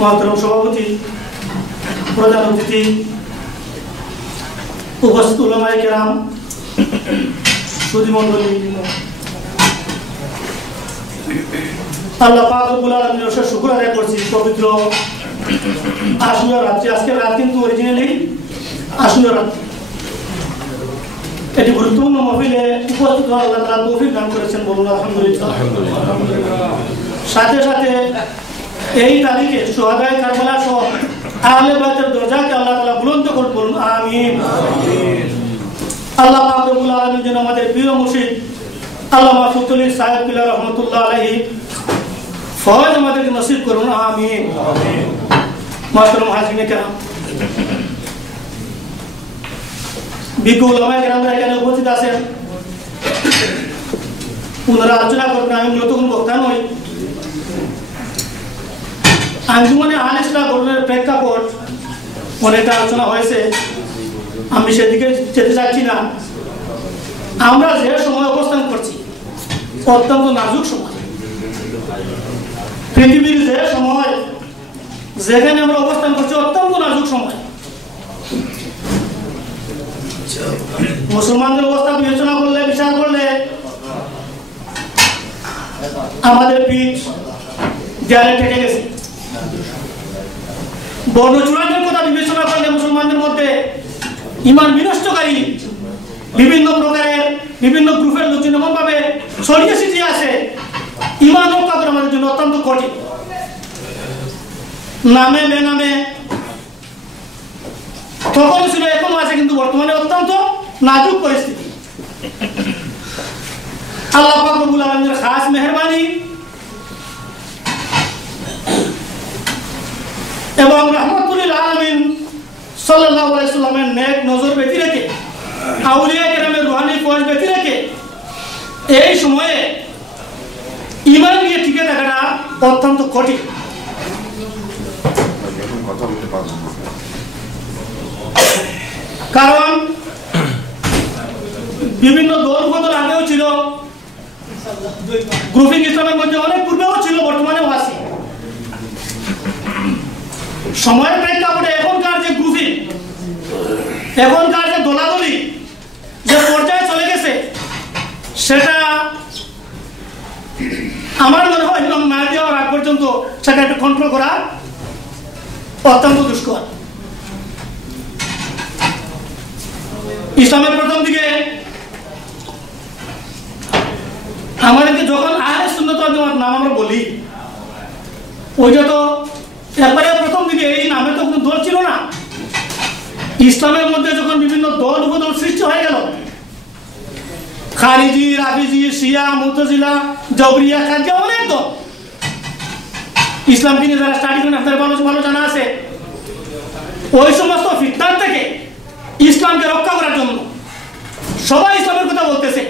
মহতরম সভাপতি, প্রধান অতিথি, উপস্থিত উলামায়ে কেরাম, সুধী মণ্ডলী, আল্লাহ পাক রব্বুল আলামিনের অশেষ শুকর আদায় করছি। পবিত্র আশুরা রাত্রি, আজকের রাত কিন্তু অরিজিনালি আশুরা রাত। এটি গুরুত্বপূর্ণ মহফিলে উপস্থিত হওয়ার আল্লাহ তাআলা তৌফিক দান করেছেন, বলুন আলহামদুলিল্লাহ। সাথে সাথে এই তারিখে শুহাদায়ে কারবালা সহ আহলে বাইতের দরজাকে আল্লাহ তাআলা বুলন্দ করুন, বলুন আমিন। আল্লাহ পাক রব্বুল আলামিন যেন আমাদের প্রিয় মুর্শিদ আল্লামা ফতুল্লি সাহেব কিবলা রাহমাতুল্লাহ আলাইহি ফয়জ আমাদেরকে নসিব করুন, আমিন। মুহতারাম হাজিরিনে কেরাম, বিজ্ঞ উলামায়ে কেরামরা এখানে উপস্থিত আছেন, ওনারা আলোচনা করবেন। আমি মূলত কোনো বক্তা নই। আঞ্জুমানে আহলে ইসলাম গঠনের প্রেক্ষাপট অনেকটা আলোচনা হয়েছে, আমি সেদিকে যেতে চাচ্ছি না। আমরা যে সময় অবস্থান করছি অত্যন্ত নাজুক সময়। পৃথিবীর যে সময় যেখানে আমরা অবস্থান করছি অত্যন্ত নাজুক সময়। মুসলমানদের অবস্থা বিবেচনা করলে, বিচার করলে আমাদের পিঠ দেয়ালে ঠেকে গেছে। বর্ণচূড়ানের কথা বিবেচনা করলে মুসলমানদের মধ্যে ঈমান বিনষ্টকারী বিভিন্ন প্রকারের বিভিন্ন গ্রুপের লোকজন এমন ভাবে ছড়িয়ে ছিটিয়ে আছে, ঈমান রক্ষা করা আমাদের জন্য অত্যন্ত কঠিন। নামে বেনামে তখন ছিল, এখনো আছে, কিন্তু বর্তমানে অত্যন্ত নাজুক পরিস্থিতি। আল্লাহ পাক রব্বুল আলামিনের খাস মেহেরবানি এবং রাহমাতুল আলামিন সাল্লাল্লাহু আলাইহি সাল্লামের নেক নজর ব্যতি রেখে, আউলিয়া কেরামের রুহানি ফয়েজ ব্যতি রেখে এই সময়ে ঈমান নিয়ে টিকে থাকাটা অত্যন্ত কঠিন। কারণ বিভিন্ন দল বদল আগেও ছিল, গ্রুপিং ইসলামের মধ্যে অনেক পূর্বেও ছিল, বর্তমানেও আছে। সময়ের প্রেক্ষাপটে এখনকার যে গ্রুপিং, এখনকার যে দলাদলি যে পর্যায়ে চলে গেছে, সেটা আমার মনে হয় ইমাম মাহদী হওয়ার আগ পর্যন্ত সেটা একটু কন্ট্রোল করা অত্যন্ত দুষ্কর। ইসলামের প্রথম দিকে আমাদেরকে যখন আহলে সুন্নাত ওয়াল জামাত নাম আমরা বলি, ওইটা তো একবারে প্রথম দিকে এই নামে তো কোনো দল ছিল না। ইসলামের মধ্যে যখন বিভিন্ন দল উপদল সৃষ্টি হয়ে গেল, খারিজি, রাফিজি, শিয়া, মুতাজিলা, জবরিয়া, কাদিয়া, অনেক দল। ইসলামকে নিয়ে যারা স্টাডি করেন আপনাদের ভালো ভালো জানা আছে। ওই সমস্ত ফিতনার থেকে ইসলামকে রক্ষা করার জন্য সবাই ইসলামের কথা বলতেছে,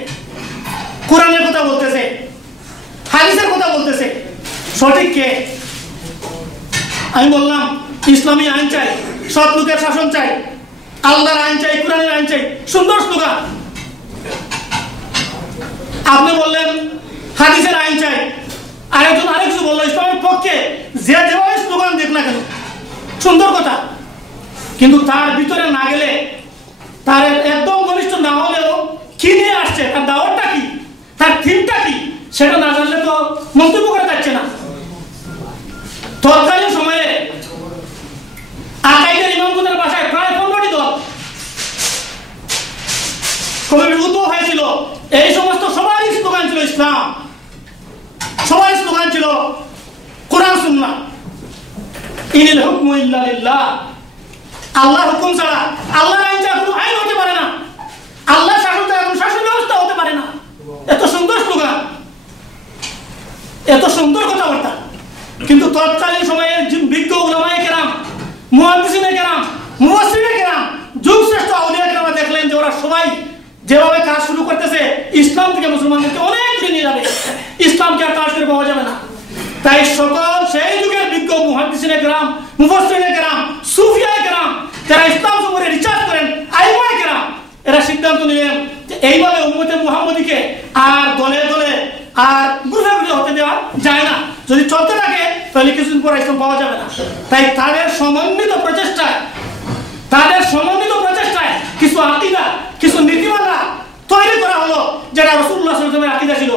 কোরআনের কথা বলতেছে, হাদিসের কথা বলতেছে। সঠিক কে? আমি বললাম ইসলামী আইন চাই, সৎ লোকের শাসন চাই, আল্লাহর আইন চাই, কোরআনের আইন চাই। সুন্দর স্লোগান। আপনি বললেন হাদিসের আইন চাই, আরেকজন আরেকজন বললো ইসলামের পক্ষে। যে যেভাবে স্লোগান দেখ না কেন, সুন্দর কথা, কিন্তু তার ভিতরে না গেলে, তার একদম ঘনিষ্ঠ না হলেও কি নিয়ে আসছে, তার দাওয়াতটা কি, তার থিমটা কি, সেটা না জানলে তো মন্তব্য করা যাচ্ছে না। তৎকালীন সময়ে আকাইদের ইমামদের বাসায় প্রায় 15টি দল কবে উদ্ভব হয়েছিল। এই সমস্ত সবারই স্লোগান ছিল ইসলাম, সবারই স্লোগান ছিল কোরআন সুন্নাহ। ইনিল হুকমু ইল্লা লিল্লাহ। আল্লাহর হুকুম ছাড়া, আল্লাহর আইন ছাড়া কোনো আইন হতে পারে না, আল্লাহর শাসন ছাড়া কোনো শাসন ব্যবস্থা হতে পারে না। এত সুন্দর স্লোগান, এত সুন্দর কথাবার্তা। কিন্তু তৎকালীন সময়ে বিজ্ঞ উলামায়ে কেরাম, মুহাদ্দিসিনে কেরাম, মুফাসসিরিনে কেরাম, যুগ শ্রেষ্ঠ আউলিয়া কেরাম যেভাবে কাজ শুরু করতেছে ইসলাম থেকে মুসলমানদেরকে অনেক দূরে নিয়ে যাবে, ইসলামকে আর কাজ করে পাওয়া যাবে না। তাই সকল সেই যুগের বিজ্ঞ মুহাদ্দিসিনে কেরাম, মুফাসসিরিনে কেরাম, সুফিয়ায়ে কেরাম যারা ইসলাম সম্পর্কে রিসার্চ করেন, আইমায়ে কেরাম, এরা সিদ্ধান্ত নিলেন যে এইভাবে উম্মতে মুহাম্মদীকে আর দলে দলে আর গ্রুপে গ্রুপে হতে দেওয়া যায় না। যদি চলতে থাকে তাহলে কিছুদিন পর ইসলাম পাওয়া যাবে না। তাই তাদের সমন্বিত প্রচেষ্টায় কিছু আকীদা, কিছু নীতিমালা তৈরি করা হলো, যেটা রাসূলুল্লাহ সাল্লাল্লাহু আলাইহি ওয়াসাল্লামের আকীদা ছিল,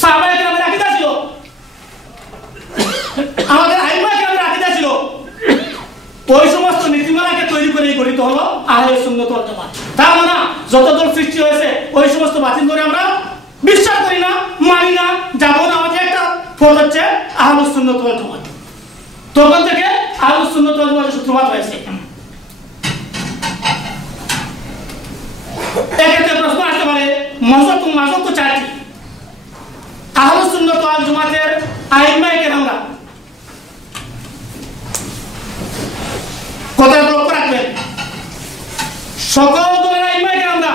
সাহাবায়ে কেরামের আকীদা ছিল, আমাদের আইমায়ে কেরামের আকীদা ছিল। ওই সমস্ত নীতিমালাকে তৈরি করে গঠিত হলো আহলে সুন্নাত ওয়াল জামাত। তার মানে যত দল সৃষ্টি হয়েছে ওই সমস্ত বাতিল করে আমরা বিশ্বাস করি না, মানি না, যাব না। আমাদের একটা ফল হচ্ছে আহলে সুন্নাত ওয়াল জামাত। তখন থেকে আহলে সুন্নাত ওয়াল জামাতের সূত্রপাত হয়েছে। এক্ষেত্রে প্রশ্ন আসতে পারে, মাযহাব তো চারটি, আহলে সুন্নাত ওয়াল জামাতের আইমায়ে কেরামরা কথা লক্ষ্য রাখবেন, সকল দলের আইমায়ে কেরামরা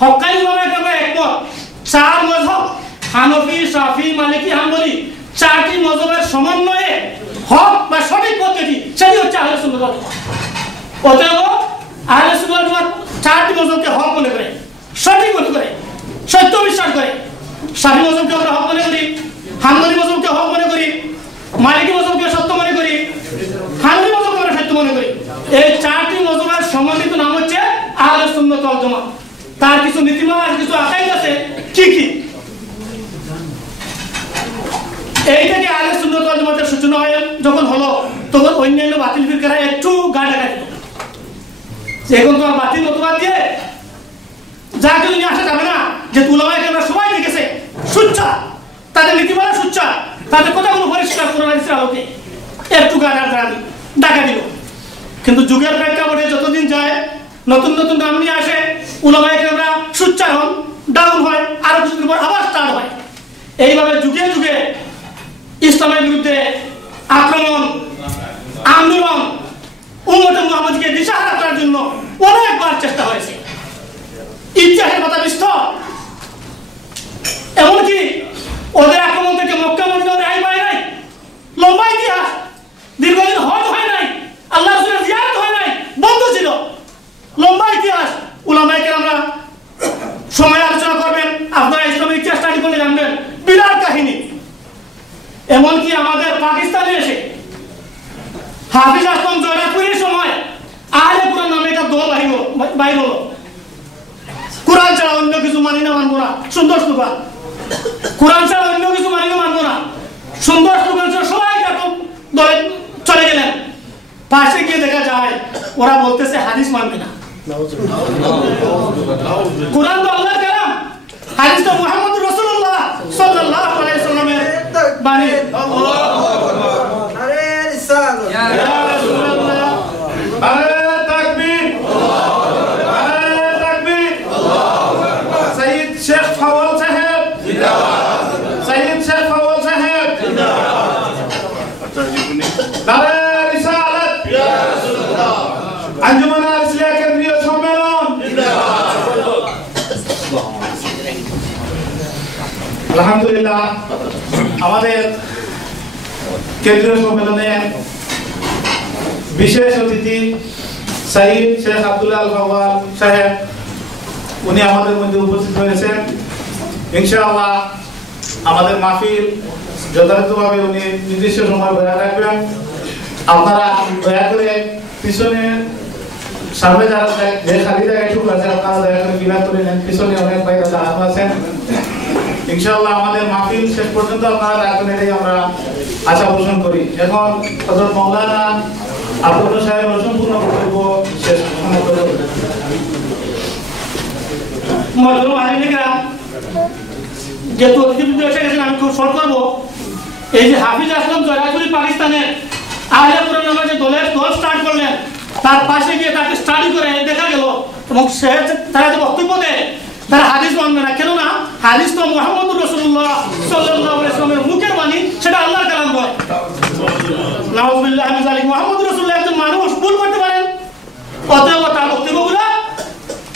হক্কানি উলামায়ে কেরামরা একমত, চার মাযহাব হানফি, শাফি, মালিকি, হাম্বলি চারটি মাযহাবের সমন্বয়ে হক বা সঠিক পদ্ধতি সেটি হচ্ছে আহলে সুন্নাত ওয়াল জামাত। অতএব আহলে সুন্নাত ওয়াল জামাত চারটি মাযহাবকে হক মনে করে, সঠিক মনে করে, সত্য বিশ্বাস করে। শাফি মাযহাবকে আমরা হক মনে করি, হাম্বলি মাযহাবকে হক মনে করি, মালিকি মাযহাবকে সত্য মনে করি, হানাফি মাযহাবকে আমরা সত্য মনে করি। এই চারটি মাযহাবের সমন্বিত নাম হচ্ছে আহলে সুন্নাত ওয়াল জামাত। তার কিছু নীতিমালা, কিছু আকাইদ আছে। কি কি? এই থেকে আহলে সুন্নাত ওয়াল জামাতের সূচনা হয় যখন হলো, তখন অন্যান্য বাতিল ফিরকারা একটু গা ঢাকা দিত। এখন তো আর বাতিল মতবাদ দিয়ে যা কিছু নিয়ে আসা যাবে না, যে উলামায়ে কেরাম সবাই লিখেছে সুচ্চা, তাদের নীতিমালা সুচ্চা, তাদের কথাগুলো পরিষ্কার কোরআন হাদিসের আলোকে একটু গা ঢাকা দিল। কিন্তু যুগের প্রেক্ষাপটে যতদিন যায় নতুন নতুন নাম নিয়ে আসে, উলামায়ে কেরামরা সুচ্চার হন, ডাউন হয়, আরো কিছুদিন পর আবার স্টার্ট হয়। এইভাবে যুগে যুগে ইসলামের বিরুদ্ধে আক্রমণ, আন্দোলন, উম্মতে মুহাম্মদীকে দিশাহারা করার জন্য অনেকবার চেষ্টা হয়েছে। ইতিহাসের কথা বিস্তর, এমনকি ওদের আক্রমণ থেকে মক্কা মদিনায় রেহাই পায় নাই, লম্বা ইতিহাস, দীর্ঘদিন হজ হয় নাই, আল্লাহ রাসূলের জিয়ারত হয় নাই, বন্ধ ছিল, লম্বা ইতিহাস। উলামায়ে কেরামরা সময় আলোচনা করবেন, আপনারা ইসলামের ইতিহাস স্টাডি করলে জানবেন, বিরাট কাহিনী। এমনকি আমাদের পাকিস্তানে এসে হাফিজ আসলাম জয়রাজপুরের সময় আহলে কুরআন নামে একটা দল বাইর হলো। কুরআন ছাড়া অন্য কিছু মানি না, মানবো না, সুন্দর স্লোগান। কুরআন ছাড়া অন্য কিছু মানি না, মানবো না, সুন্দর স্লোগান। সবাই এখন দলে চলে গেলেন। পাশে গিয়ে দেখা যায় ওরা বলতেছে হাদিস মানবে না। কুরআন তো আল্লাহর কালাম, হাদিস তো মুহাম্মদুর রাসূলুল্লাহ সাল্লাল্লাহু আলাইহি ওয়াসাল্লামের বাণী। আরে রিসালাত ইয়া রাসূলুল্লাহ, আরে তাকবীর, আরে তাকবীর। সাইয়্যিদ শেখ ফাওয়াল সাহেব জিন্দাবাদ, সাইয়্যিদ শেখ ফাওয়াল সাহেব জিন্দাবাদ। আরে রিসালাত, ইয়া রাসূলুল্লাহ। আঞ্জুমান আল-ইসলাহ কেন্দ্রীয় সম্মেলন জিন্দাবাদ। আলহামদুলিল্লাহ, আমাদের কেন্দ্রীয় সম্মেলনে বিশেষ অতিথি সাইয়্যিদ শেখ আব্দুল্লাহ আল ফাওয়াল সাহেব, উনি আমাদের মধ্যে উপস্থিত হয়েছেন। ইনশাআল্লাহ আমাদের মাহফিল যথাযথভাবে উনি নির্দিষ্ট সময় বজায় রাখবেন। আপনারা দয়া করে পিছনে সামনে যারা যে খালি জায়গাটুকু আছে আপনারা দয়া করে বিনা করে নেন, পিছনে অনেক ভাইরা দাঁড়ানো আছেন। ইনশাআল্লাহ আমাদের মাহফিল শেষ পর্যন্ত আপনারা দয়া করে এটাই আমরা আশা পোষণ করি। এখন হযরত মাওলানা আব্দুল সাহেব সম্পূর্ণ বক্তব্য শেষ করে যেহেতু অতিথিবৃন্দ এসে গেছেন, আমি খুব শর্ট করবো। এই যে হাফিজ আসলাম জয়রাজপুরি পাকিস্তানের আহলে কুরআন নামে যে দল স্টার্ট করলেন, তার পাশে গিয়ে তাকে স্টাডি করে দেখা গেল এবং তারা যে বক্তব্য দেয় তারা হাদিস মানবে না। কেননা হাদিস তো মুহাম্মদুর রাসূলুল্লাহ সাল্লাল্লাহু আলাইহি ওয়াসাল্লামের মুখের বাণী, সেটা আল্লাহর কালাম নয়। নাউযুবিল্লাহি মিন যালিক। মুহাম্মদুর রাসূলুল্লাহ একজন মানুষ, ভুল করতে পারেন, অতএব তার বক্তব্যগুলো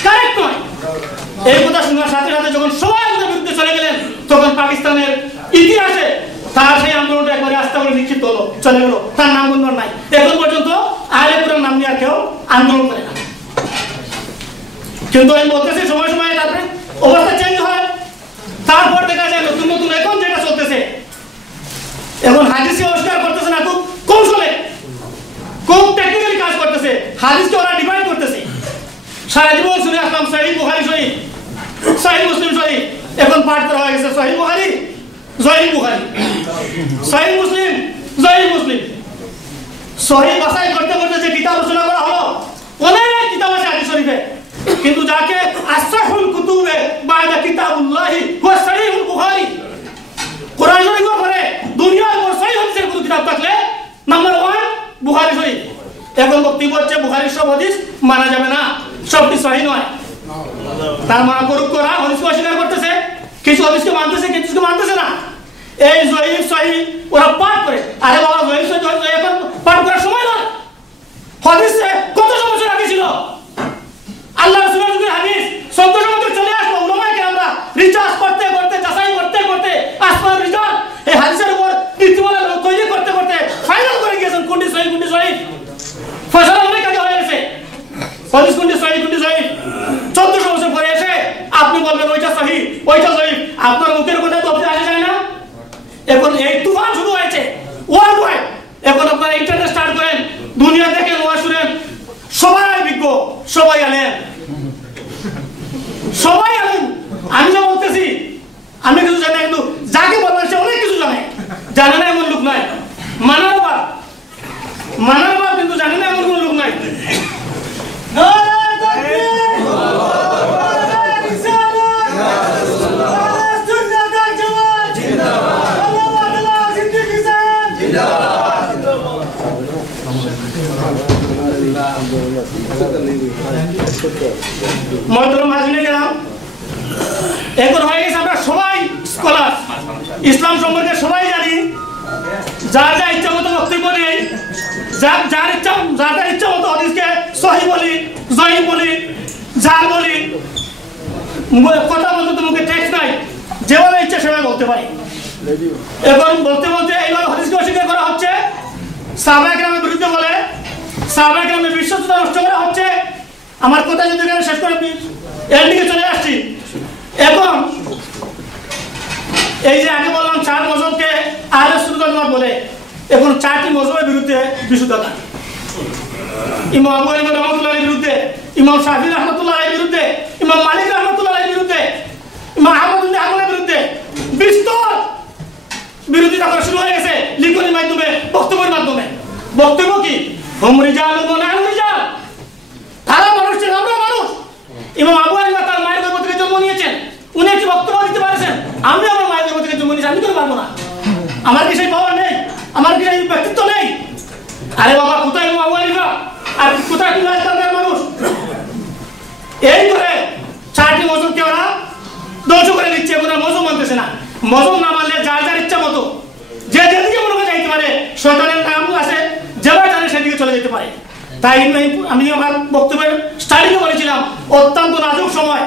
কারেক্ট নয়। এই কথা শোনার সাথে সাথে যখন সবাই ওদের বিরুদ্ধে চলে গেলেন, তখন পাকিস্তানের ইতিহাসে তার সেই আন্দোলনটা একবারে আস্তে করে নিশ্চিত হলো, চলে গেল, তার নাম গুঞ্জন নাই। এখন পর্যন্ত আহলে কুরআন নাম নিয়ে আর কেউ আন্দোলন করে না। কিন্তু আমি বলতেছি সময় সময় তারপরে অবস্থা চেঞ্জ হয়, তারপর দেখা যায় নতুন নতুন এখন যেটা চলতেছে, এখন হাদিসকে অস্বীকার করতেছে না, খুব কৌশলে খুব টেকনিক্যালি কাজ করতেছে, হাদিসকে ওরা ডিফাইন করতেছে। সারা জীবন শুনে আসলাম সহিহ বুখারী শরীফ, সহিহ মুসলিম শরীফ, এখন পাঠ করা হয়ে গেছে সহিহ বুখারী, সহিহ বুখারী, সহিহ মুসলিম, সহিহ মুসলিম। সহিহ বাছাই করতে করতে যে কিতাব রচনা করা হলো, অনেক কিতাব আছে হাদিস শরীফে, কিন্তু যাকে আসহাহুল কুতুবে বা'দা কিতাবুল্লাহি ওয়া সহিহুল বুখারী, কোরআন শরীফের পরে দুনিয়ার পর সহিহ হাদিসের কোনো কিতাব থাকলে নাম্বার 1 বুখারী শরীফ। এখন বক্তব্য হচ্ছে বুখারীর সব হাদিস মানা যাবে না, সবটি সহিহ নয়। তার মানে করুক করা হাদিসকে অস্বীকার করতেছে, কিছু হাদিসকে মানতেছে, কিছুকে মানতেছে না। এই সহিহ সহিহ ওরা পাঠ করে, আরে বাবা সহিহ সহিহ এখন পাঠ করার সময় নয়, হাদিসে কত সমস্যা আগে ছিল। আল্লাহ রাসূলের যুগের হাদিস 1400 বছর চলে আসলো, উলামায়ে কেরামরা রিসার্চ করতে করতে, যাচাই করতে করতে, আসমান রিসার্চ এই হাদিসের উপর নীতিমালা তৈরি করতে করতে ফাইনাল করে গিয়েছেন কোনটি সহিহ কোনটি সহিহ। ফয়সালা অনেক আগে হয়ে গেছে, হাদিস কোনটি সহিহ কোনটি সহিহ। 1400 বছর পরে এসে আপনি বলবেন ওইটা সহিহ ওইটা সহিহ, আপনার মুখের কথা তো আপনি আসে যায় না। এখন এই তুফান শুরু হয়েছে ওয়ার্ল্ড ওয়াইড। এখন আপনারা ইন্টারনেট স্টার্ট করেন, দুনিয়া দেখেন, ওয়াজ শুনেন, সবাই বিজ্ঞ, সবাই আলেম, সবাই আলেম। আমি যা বলতেছি আমি কিছু জানি না, কিন্তু যাকে বলবেন সে অনেক কিছু জানে, জানে না এমন লোক নাই। মানার বাপ কিন্তু জানে না এমন কোন লোক নাই। এখন হয়ে গেছে আমরা সবাই স্কলার, ইসলাম সম্পর্কে সবাই জানি, যার যা ইচ্ছা মতো বক্তব্য নেই, যার ইচ্ছা মতো হাদিসকে সহিহ বলি, জয়ীফ বলি, জাল বলি, কথা বলতে তো মুখে টেক্সট নাই, যেভাবে ইচ্ছা সেভাবে বলতে পারি। এখন বলতে বলতে এইভাবে হাদিসকে অস্বীকার করা হচ্ছে, সাহাবায়ে কেরামের বিরুদ্ধে বলে, সাহাবায়ে কেরামের বিশ্বস্ততা নষ্ট করা হচ্ছে। আমার কথা যদি শেষ করে এর দিকে চলে আসছি। এখন এই যে আগে বললাম 4 মযহবকে আহলে সুন্নাত ওয়াল জামাত বলে, এখন 4টি মযহবের বিরুদ্ধে বিশুদ্ধতা। ইমাম আবু হানিফা রাহমাতুল্লাহির বিরুদ্ধে, ইমাম শাফিঈ রাহমাতুল্লাহির বিরুদ্ধে, ইমাম মালিক রাহমাতুল্লাহির বিরুদ্ধে, ইমাম আহমদ ইবনে হাম্বলের বিরুদ্ধে বিস্তর বিরোধিতা করা শুরু হয়ে গেছে লিখনের মাধ্যমে, বক্তব্যের মাধ্যমে। বক্তব্য কি? হুম রিজালুন ওয়া নাহনু রিজাল, তারা মানুষ, আমরা মানুষ। ইমাম আবু হানিফা তার মায়ের গর্ভ থেকে জন্ম নিয়েছেন, উনি একটি বক্তব্য দিতে পারেছেন। আমি আমার মায়ের গর্ভ থেকে জন্ম নিয়েছি, আমি কেন পারবো না? আমার কি সেই পাওয়ার নেই? আমার কি সেই ব্যক্তিত্ব নেই? আরে বাবা, কোথায় ইমাম আবু হানিফা আর কোথায় তুমি আজকালকার মানুষ? এই করে 4টি মযহবকে ওরা ধ্বংস করে দিচ্ছে। এখন মযহব মানতেছে না। মযহব না মানলে যার যার ইচ্ছা মতো যে যেদিকে মনে করে যাইতে পারে, শয়তানের নাম আছে, যেভাবে জানে সেদিকে চলে যেতে পারে। তাই আমি আমার বক্তব্যের স্টার্টিংয়ে বলেছিলাম, অত্যন্ত নাজুক সময়,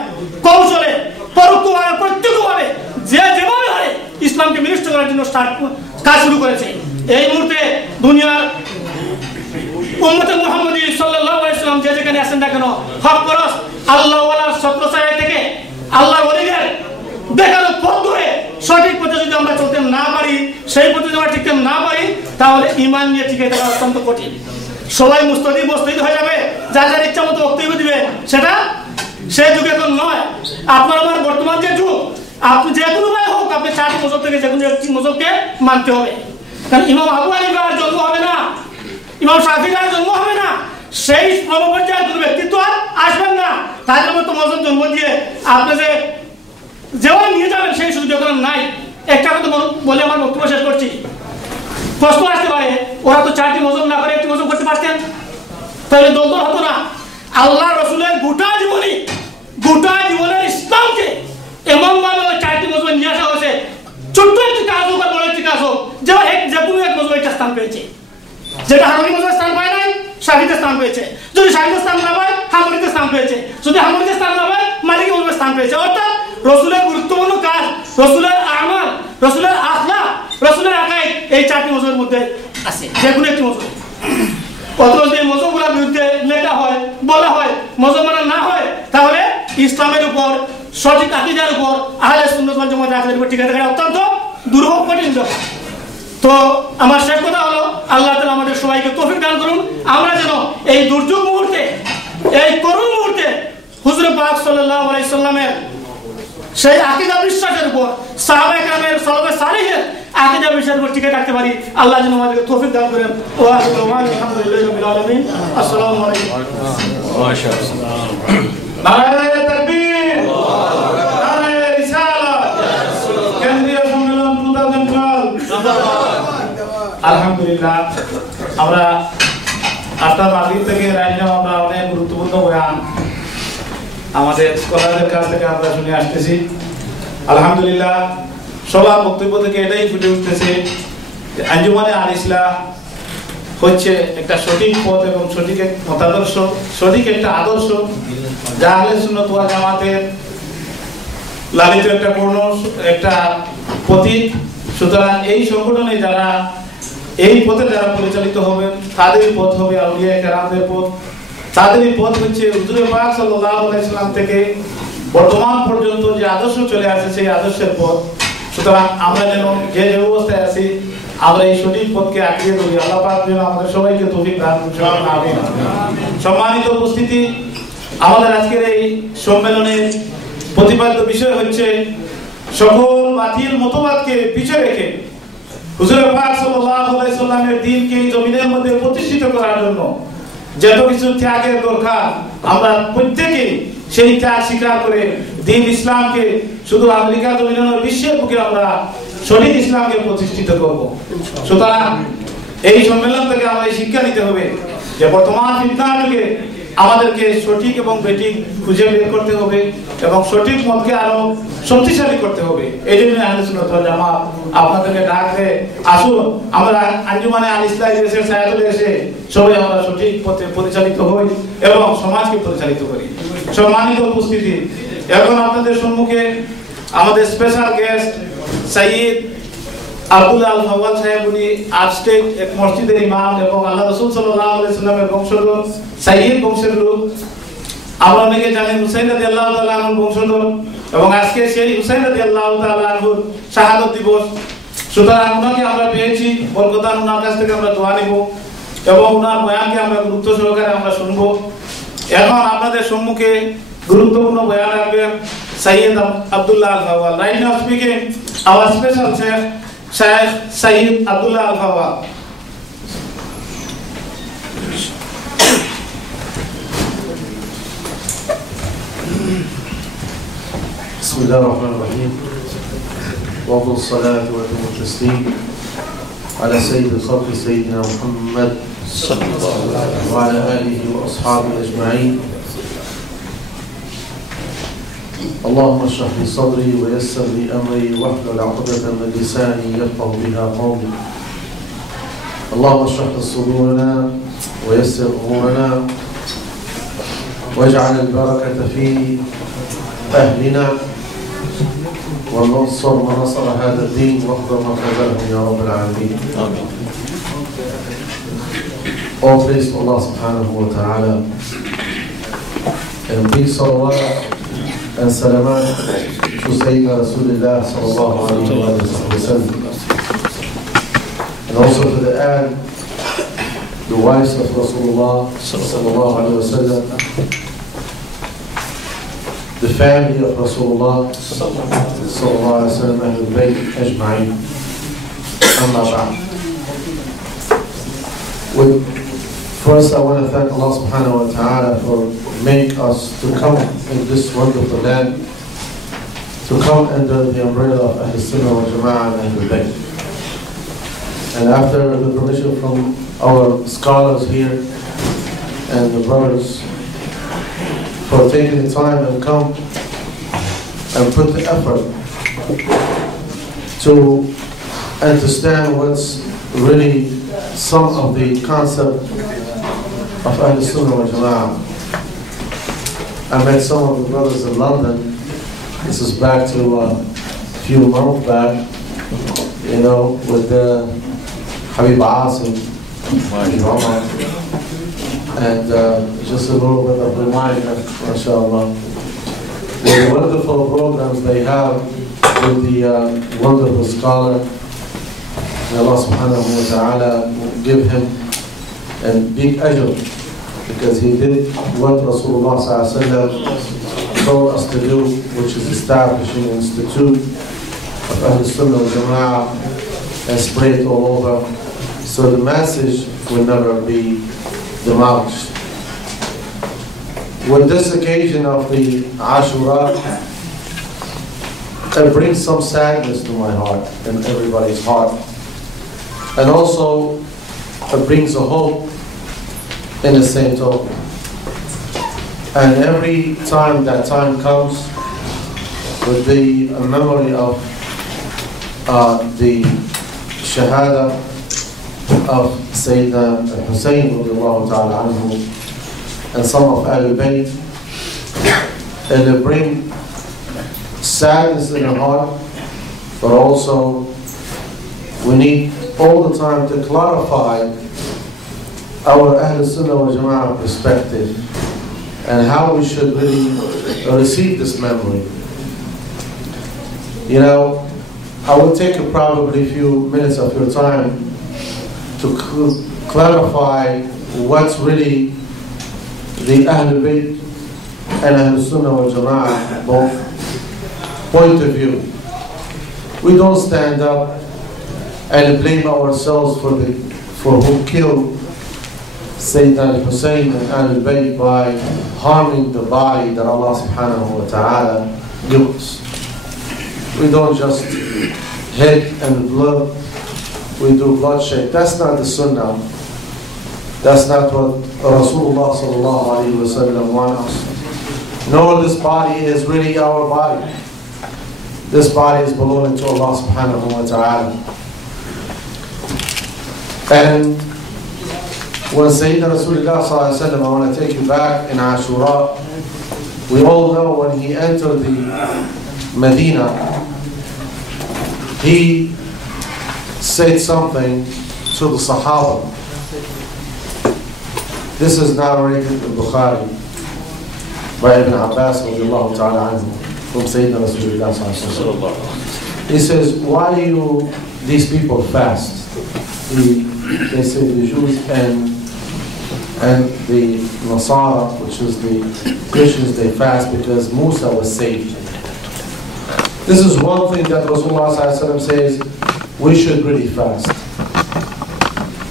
কৌশলে, পরোক্ষভাবে, প্রত্যক্ষভাবে যে যেভাবে হয় ইসলামকে বিনষ্ট করার জন্য কাজ শুরু করেছে। এই মুহূর্তে দুনিয়ার উম্মতে মুহাম্মদী সাল্লাল্লাহু আলাইহি ওয়াসাল্লাম যে যেখানে আছেন না কেন, হক পরশ আল্লাহ ওয়ালার ছত্রছায়া থেকে, আল্লাহর ওলিদের দেখানো পথ ধরে সঠিক পথে যদি আমরা চলতে না পারি, সেই পথে যদি আমরা টিকতে না পারি, তাহলে ঈমান নিয়ে টিকে থাকা অত্যন্ত কঠিন। সবাই মুস্তাহিদ হয়ে যাবে, যার যার ইচ্ছা মতো বক্তব্য দিবে, সেটা সেই যুগ এখন নয়। আপনার আমার বর্তমান যে যুগ, আপনি যে কোনো ভাই হোক, আপনি 4টি মযহব থেকে যে কোনো একটি মযহবকে মানতে হবে। কারণ ইমাম আবু হানিফার জন্ম হবে না, ইমাম শাফিঈর জন্ম হবে না, সেই সমপর্যায়ের কোনো ব্যক্তিত্ব আর আসবেন না। তাদের মতো মযহব জন্ম দিয়ে আপনি যে যেমন নিয়ে যাবেন সেই সুযোগ এখন নাই। একটা কথা বলে আমার বক্তব্য শেষ করছি। প্রশ্ন আসতে পারে, ওরা তো 4টি মযহব না করে একটি মযহব করতে পারতেন, তাহলে দ্বন্দ্ব হতো না। আল্লাহ রাসূলের গোটা জীবনের ইসলামকে এমন ভাবে 4টি মযহব নিয়ে আসা হয়েছে, ছোট্ট একটি কাজ হোক আর বড় একটি কাজ হোক, যে কোনো এক মযহব একটা স্থান পেয়েছে। যেটা হানাফি মযহবের স্থান পায় নাই, শাফিঈতে স্থান পেয়েছে। যদি শাফিঈতে স্থান না পায়, হাম্বলীতে স্থান পেয়েছে। যদি হাম্বলীতে স্থান না পায়, মালিকি মযহবের স্থান পেয়েছে। অর্থাৎ রসুলের গুরুত্বপূর্ণ কাজ, রসুলের আমাল, রসুলের আখলাক, রসুলের আকাইদ এই 4টি মজুরের মধ্যে আছে, যে কোনো একটি মজুর। অথচ এই মজুরগুলোর বিরুদ্ধে লেখা হয়, বলা হয়, মজুর মানা না হয়, তাহলে ইসলামের উপর, সঠিক আকীদার উপর, আহলে সুন্নাত ওয়াল জামাতের আকীদার উপর টিকে থাকা অত্যন্ত দুরূহ, কঠিন ব্যাপার। তো আমার শেষ কথা হলো, আল্লাহ তাআলা আমাদের সবাইকে তৌফিক দান করুন, আমরা যেন এই দুর্যোগ মুহূর্তে, এই করুণ মুহূর্তে হুজুর পাক সাল্লাল্লাহু আলাইহি সাল্লামের সেই আকীদা বিশ্বাসের উপর, সাহাবায়ে কেরামের, সালাফে সালেহের আকীদা বিশ্বাসের উপর টিকে থাকতে পারি। আল্লাহ যেন আমাদেরকে তৌফিক দান করেন। ওয়া আলহামদুলিল্লাহি রাব্বিল আলামিন। আসসালামু আলাইকুম। মাশাআল্লাহ। নারায়ে তাকবীর, নারায়ে রিসালাত, কেন্দ্রীয় সম্মেলন 2012। আলহামদুলিল্লাহ, আমরা 8টা মাগরিব থেকে রাইজাম আমরা অনেক গুরুত্বপূর্ণ বয়ান আমাদের স্কলারদের কাছ থেকে আমরা শুনে আসতেছি। আলহামদুলিল্লাহ, সবার বক্তব্য থেকে এটাই ফুটে উঠতেছে যে আঞ্জুমানে আল ইসলাহ হচ্ছে একটা সঠিক পথ এবং সঠিক এক মতাদর্শ, সঠিক একটা আদর্শ, যা আহলে সুন্নাত ওয়াল জামাতের লালিত একটা পূর্ণ একটা প্রতীক। সুতরাং এই সংগঠনে যারা এই পথে যারা পরিচালিত হবেন, তাদের পথ হবে আউলিয়া কেরামদের পথ। তাদেরই পথ হচ্ছে হুজুর পাক সাল্লাল্লাহু আলাইহি সাল্লাম থেকে বর্তমান পর্যন্ত যে আদর্শ চলে আসে, সেই আদর্শের পথ। সুতরাং আমরা যেন যে অবস্থায় আছি, আমরা এই সঠিক পথকে আঁকড়িয়ে ধরি। আল্লাহ পাক যেন আমাদের সবাইকে তৌফিক দান করুন। আমিন। সম্মানিত উপস্থিতি, আমাদের আজকের এই সম্মেলনের প্রতিপাদ্য বিষয় হচ্ছে সকল বাতিল মতবাদকে পিছনে রেখে হুজুর পাক সাল্লাল্লাহু আলাইহি সাল্লামের দ্বীনকে এই জমিনের মধ্যে প্রতিষ্ঠিত করার জন্য যত কিছু ত্যাগের দরকার, আমরা প্রত্যেকেই সেই ত্যাগ স্বীকার করে দ্বীন ইসলামকে শুধু আমেরিকা জমিনের বিশ্বের বুকে আমরা সঠিক ইসলামকে প্রতিষ্ঠিত করব। সুতরাং এই সম্মেলন থেকে আমরা এই শিক্ষা নিতে হবে যে বর্তমান ফিতনার যুগে আমাদেরকে সঠিক এবং বেঠিক খুঁজে বের করতে হবে এবং সঠিক মতকে আরো শক্তিশালী করতে হবে। এই জন্য আহলে সুন্নাত ওয়াল জামাত আপনাদেরকে ডাক দেয়, আসুন আমরা আঞ্জুমানে আল ইসলাহ দেশের ছায়াতলে এসে সবাই আমরা সঠিক পথে পরিচালিত হই এবং সমাজকে পরিচালিত করি। সম্মানিত উপস্থিতি, এখন আপনাদের সম্মুখে আমাদের special guest Sayyid Abdullah al ফাওয়াল সাহেব, উনি আপস্টেট এক মসজিদের ইমাম এবং আল্লাহ রাসূল সাল্লাল্লাহু আলাইহি সাল্লামের বংশধর, সাইয়্যিদ বংশের লোক। আমরা অনেকে জানি হুসাইন রাদিয়াল্লাহু তাআলা আনহুর বংশধর এবং আজকে সেই হুসাইন রাদিয়াল্লাহু তাআলা আনহুর শাহাদাত দিবস। সুতরাং ওনাকে আমরা পেয়েছি, বরকতান ওনার কাছ থেকে আমরা দোয়া নিব এবং ওনার বয়ানকে আমরা গুরুত্ব সহকারে আমরা শুনব। এখন আপনাদের সম্মুখে গুরুত্বপূর্ণ বয়ান রাখবেন Sayyid Abdullah al Fawwal. Right now speaking our special Sheikh Sayyid Abdullah Al Fawwal. بسم الله الرحمن الرحيم وأفضل الصلاة وأتم التسليم على سيد الخلق سيدنا محمد صلى الله عليه وسلم وعلى آله وأصحابه أجمعين. اللهم اشرح لي صدري ويسر لي أمري واحلل عقدة من لساني يفقه بها قولي. اللهم اشرح لي صدورنا ويسر أمورنا واجعل البركة في أهلنا وانصر من نصر هذا الدين واخذل من خذلهم يا رب العالمين. آمين. All praise to Allah subhanahu wa ta'ala, and big salawat and salamat to Sayyidina Rasulullah sallallahu alayhi wa sallam, and also to the Ahl, the wives of Rasulullah sallallahu alayhi wa sallam, the family of Rasulullah sallallahu alayhi wa sallam, Ahlul Bayt ajma'in. Amma ba'd. First, I want to thank Allah subhanahu wa ta'ala for making us to come in this wonderful land, to come under the umbrella of Ahl Sunnah wa Jama'ah and Ahlul Bayt. And after the permission from our scholars here and the brothers for taking the time and come and put the effort to understand what's really some of the concept of Ahl Sunnah wa Jama'ah. I met some of the brothers in London This is back to a few months back, you know, with the Habib Asim, and just a little bit of reminder, mashallah, with the wonderful programs they have with the wonderful scholar. May Allah subhanahu wa ta'ala give him a big ajr, because he did what Rasulullah sallallahu alaihi wasallam told us to do, which is establishing an institute of Ahlul Sunnah wal Jama'ah and spread it all over, so the message will never be demolished. With this occasion of the Ashura, it brings some sadness to my heart and everybody's heart. And also, it brings a hope in the same token. And every time that time comes, with the memory of the Shahada of Sayyidina Hussein radiallahu ta'ala anhu and some of Ahlul Bayt, and it brings sadness in the heart, but also we need all the time to clarify our Ahlul Sunnah wal Jama'ah perspective and how we should really receive this memory. You know, I will take probably a few minutes of your time to clarify what's really the Ahlul Bayt and Ahlul Sunnah wal Jama'ah, both point of view. We don't stand up and blame ourselves for who killed Sayyidina Hussein and Ahlul Bayt by harming the body that Allah subhanahu wa ta'ala gives us. We don't just hate and blood, we do bloodshed. That's not the Sunnah. That's not what Rasulullah sallallahu alayhi wa sallam wants us. No, this body is really our body. This body is belonging to Allah subhanahu wa ta'ala. And when Sayyidina Rasulullah sallallahu alayhi wa sallam, I want to take you back in Ashura, we all know when he entered the Medina, he said something to the Sahaba. This is narrated in Bukhari by Ibn Abbas radiallahu ta'ala anhu from Sayyidina Rasulullah sallallahu alayhi wa sallam. He says, why do these people fast? They say the Jews and the Nasara, which is the Christians, they fast because Musa was saved. This is one thing that Rasulullah ﷺ says we should really fast.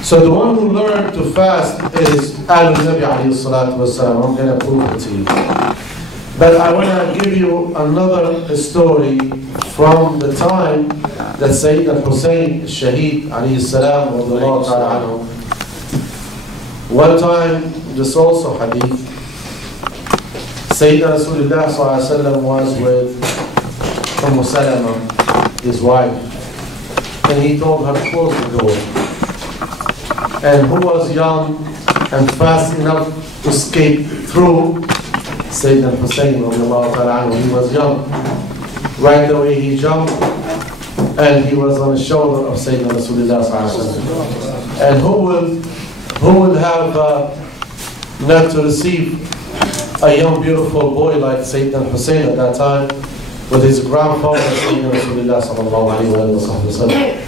So the one who learned to fast is Ahlul Nabi alayhi salatu wasalam. I'm going to prove it to you. But I want to give you another story from the time that Sayyidina Hussein Shaheed alayhi salam radiallahu ta'ala anhu. One time, this also hadith, Sayyidina Rasulullah sallallahu alayhi wa sallam was with Salama, his wife, and he told her to close the door. And who was young and fast enough to escape through? Sayyidina Hussein radiallahu ta'ala anhu. He was young. Right away he jumped and he was on the shoulder of Sayyidina Rasulullah sallallahu alaihi wasallam. And who will have not to receive a young beautiful boy like Sayyidina Hussein at that time, with his grandfather, Sayyidina Rasulullah sallallahu alayhi wa sallam.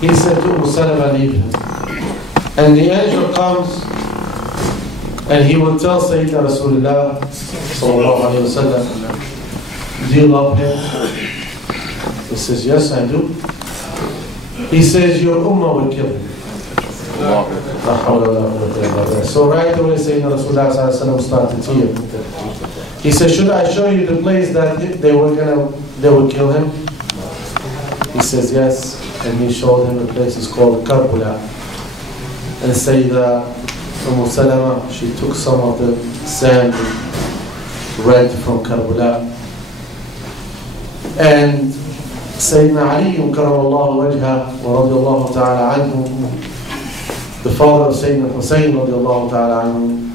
He said to Salama, leave him. And the angel comes and he will tell Sayyidina Rasulullah sallallahu alayhi wa sallam, do you love him? He says, yes, I do. He says, your ummah will kill him. So right away Sayyidina Rasulullah sallallahu alayhi wa sallam started tears. He said, should I show you the place that they would kill him? He says, yes. And he showed him the place is called Karbala. And Sayyidah Salama, she took some of the sand red from Karbala. And Sayyidina Ali karamallahu wajha wa radiallahu ta'ala anhu, the father of Sayyidina Hussein radiallahu ta'ala anhu,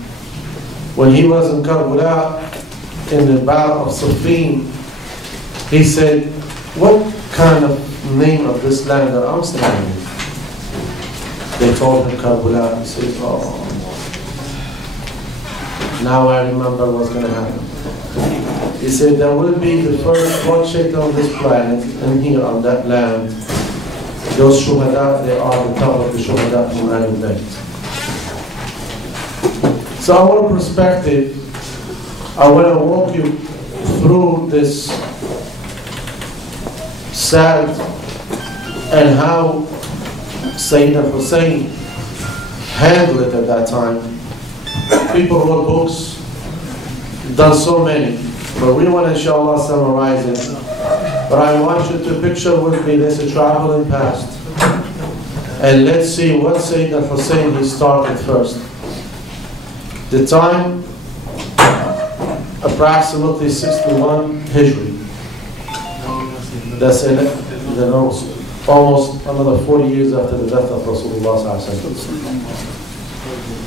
when he was in Karbala, in the battle of Siffin, he said, what kind of name of this land that I'm standing in? They told him Karbala. He said, oh, now I remember what's going to happen. He said, there will be the first project on this planet and here on that land. Those shuhada, they are the top of the shuhada from Ahlul Bayt. So our perspective, I want to walk you through this sad and how Sayyidina Hussein handled it at that time. People wrote books, done so many, but we want to inshallah summarize it. But I want you to picture with me this traveling past. And let's see what Sayyidina Hussein he started first. The time, approximately 61 Hijri. That's almost another 40 years after the death of Rasulullah.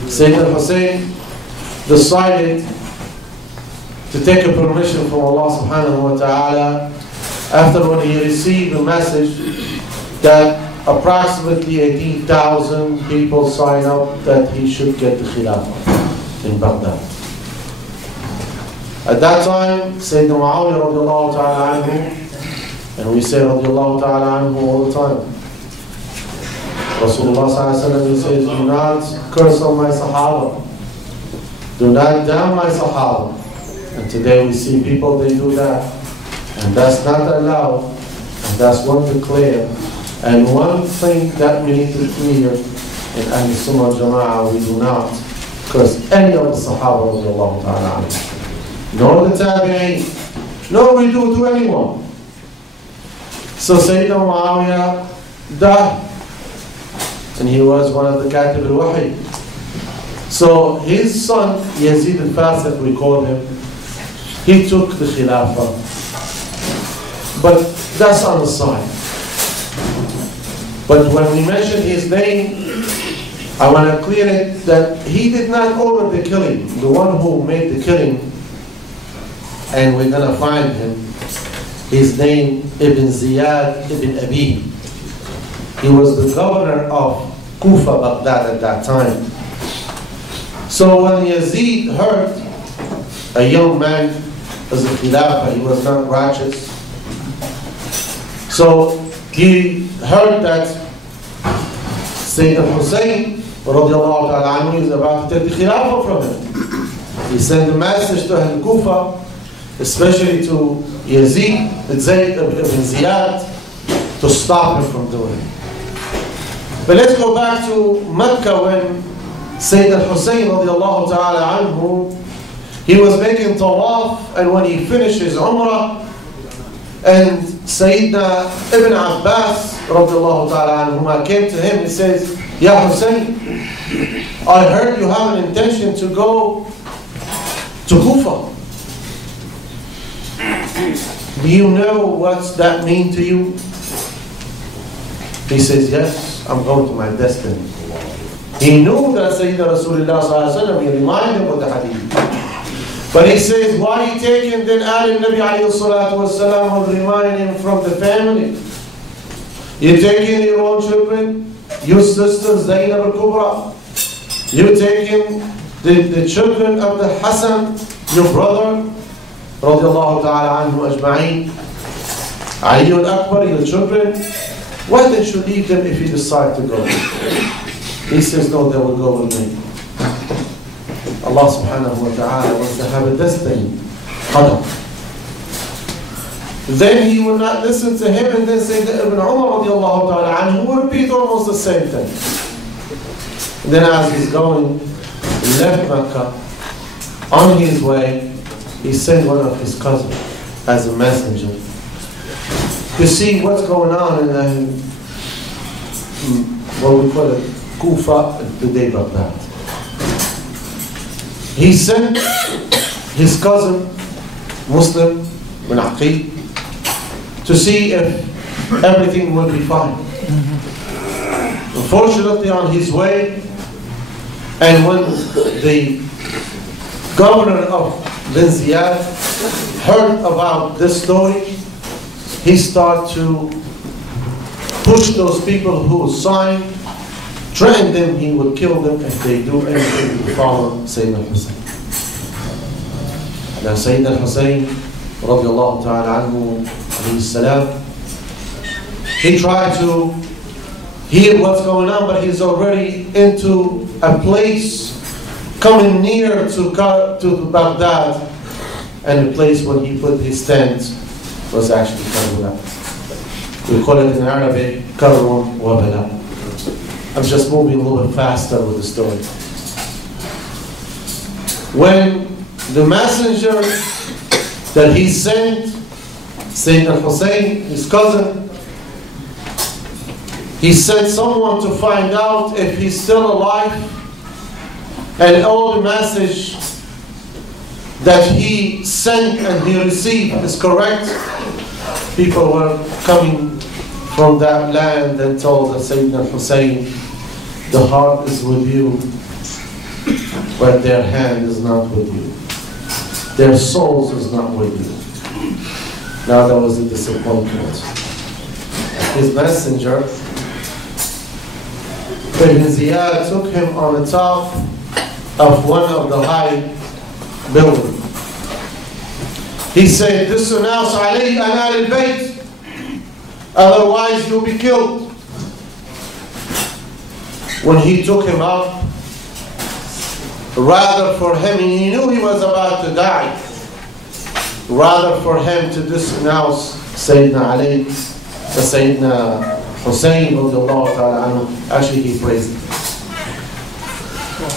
Sayyidina Hussein decided to take a permission from Allah subhanahu wa ta'ala after when he received a message that approximately 18,000 people signed up that he should get the Khilafah in Baghdad. At that time, Sayyidina Muawiyah radiallahu ta'ala anhu, and we say radiallahu ta'ala anhu all the time, Rasulullah sallallahu alayhi wa sallam says, do not curse on my Sahaba. Do not damn my Sahaba. And today we see people, they do that. And that's not allowed. And that's one to clear. And one thing that we need to clear in Ahl Sunnah Jama'ah, we do not curse any of the Sahaba radiallahu ta'ala anhu. Nor the Tabi'een. Nor we do to anyone. So Sayyidina Muawiyah died. And he was one of the Katib al-Wahi. So his son, Yazid al-Fasiq, we call him, he took the Khilafah. But that's on the side. But when we mention his name, I want to clear it that he did not order the killing. The one who made the killing, and we're going to find him, his name Ibn Ziyad Ibn Abi. He was the governor of Kufa, Baghdad at that time. So when Yazid heard a young man as a Khilafah, he was not righteous. So he heard that Sayyidina Hussein radiallahu ta'ala anhu is about to take the Khilafah from him. He sent a message to Ahl Kufa, especially to Yazid Ibn Ziyad, to stop him from doing it. But let's go back to Mecca when Sayyidina Hussein radiallahu ta'ala anhu, he was making tawaf, and when he finished his umrah, and Sayyidina Ibn Abbas radiallahu ta'ala anhu came to him, he says, Ya Hussein, I heard you have an intention to go to Kufa. Do you know what's that mean to you? He says, yes, I'm going to my destiny. He knew that Sayyidina Rasulullah sallallahu alayhi wa sallam, he reminded him of the hadith. But he says, why are you taking then Ali Nabi alayhi salatu wa sallam will remind him from the family? You're taking your own children, your sister Zainab al-Kubra. You're taking the children of the Hassan, your brother, radiallahu ta'ala anhu ajma'in. Ali al-Akbar, your children. Why didn't you leave them if you decide to go? He says, no, they will go with me. Allah subhanahu wa ta'ala wants to have a destiny. Qadar. Then he will not listen to him, and then say that Ibn Umar radiallahu ta'ala anhu will repeat almost the same thing. And then as he's going, he left Mecca. On his way, he sent one of his cousins as a messenger to see what's going on in what we call it, Kufa, the day of that. He sent his cousin, Muslim bin Aqil, to see if everything will be fine. Unfortunately, on his way, and when the governor of Bin Ziyad heard about this story, he started to push those people who signed, threaten them he would kill them if they do anything to follow Sayyidina Hussein. Now Sayyidina Hussein, radiallahu ta'ala anhu, alayhi salam, he tried to hear what's going on, but he's already into a place coming near to Baghdad, and the place where he put his tent was actually Karbala. We call it in Arabic, Karun wa Bala. I'm just moving a little bit faster with the story. When the messenger that he sent, Sayyidina Hussein, his cousin, he sent someone to find out if he's still alive, and all the message that he sent and he received is correct. People were coming from that land and told that Sayyidina Hussein, the heart is with you, but their hand is not with you. Their souls is not with you. Now that was a disappointment. His messenger, Ibn Ziyad, took him on the top of one of the high buildings. He said, "This announce alayk an al bayt, otherwise you'll be killed." When he took him up, rather for him, and he knew he was about to die, rather for him to disnounce Sayyidina Ali, Sayyidina Hussein, actually he praised him.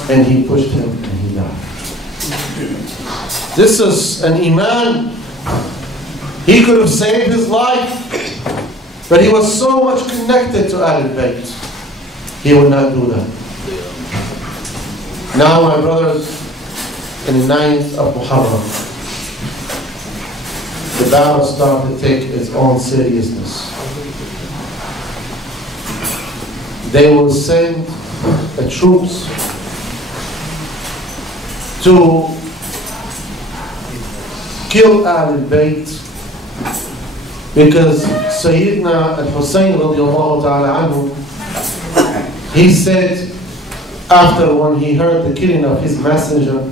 And he pushed him and he died. This is an iman. He could have saved his life, but he was so much connected to Ahlul Bayt, he would not do that. Now, my brothers, in the 9th of Muharram, the battle started to take its own seriousness. They will send the troops to kill Ahlul Bayt, because Sayyidina al-Hussein radiallahu ta'ala anhu, he said, after when he heard the killing of his messenger,